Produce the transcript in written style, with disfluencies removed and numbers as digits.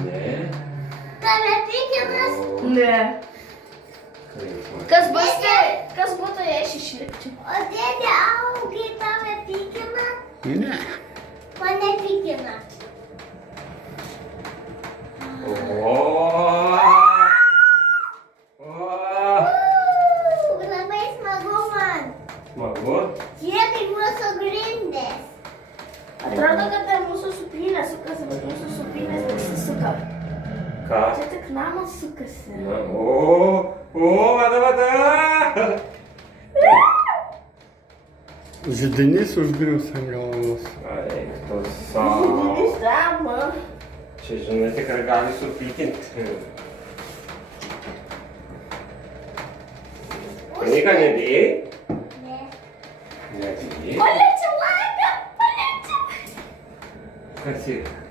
Ne. Tave pykinas? Ne. Kaip man. Kas būtų, jei aš išlipčiau? O dėdė augi tave pykina? Ne. Mane pykina. O. Labai smagu man. Smagu. Jie kaip mūsų grindės. Atrodo, kad tai mūsų supynė sukasi, bet mūsų supynės nesisuka. Ką? Čia tik namas sukasi. Na, vada. Židinys užgrius ant galvos. Eik tu savo. Židinys ten, man. Čia žinai, tikrai gali supykinti. Niką nedėjai? Ne. Nedėjai? Paliečiau langą, paliečiau. Kas yra?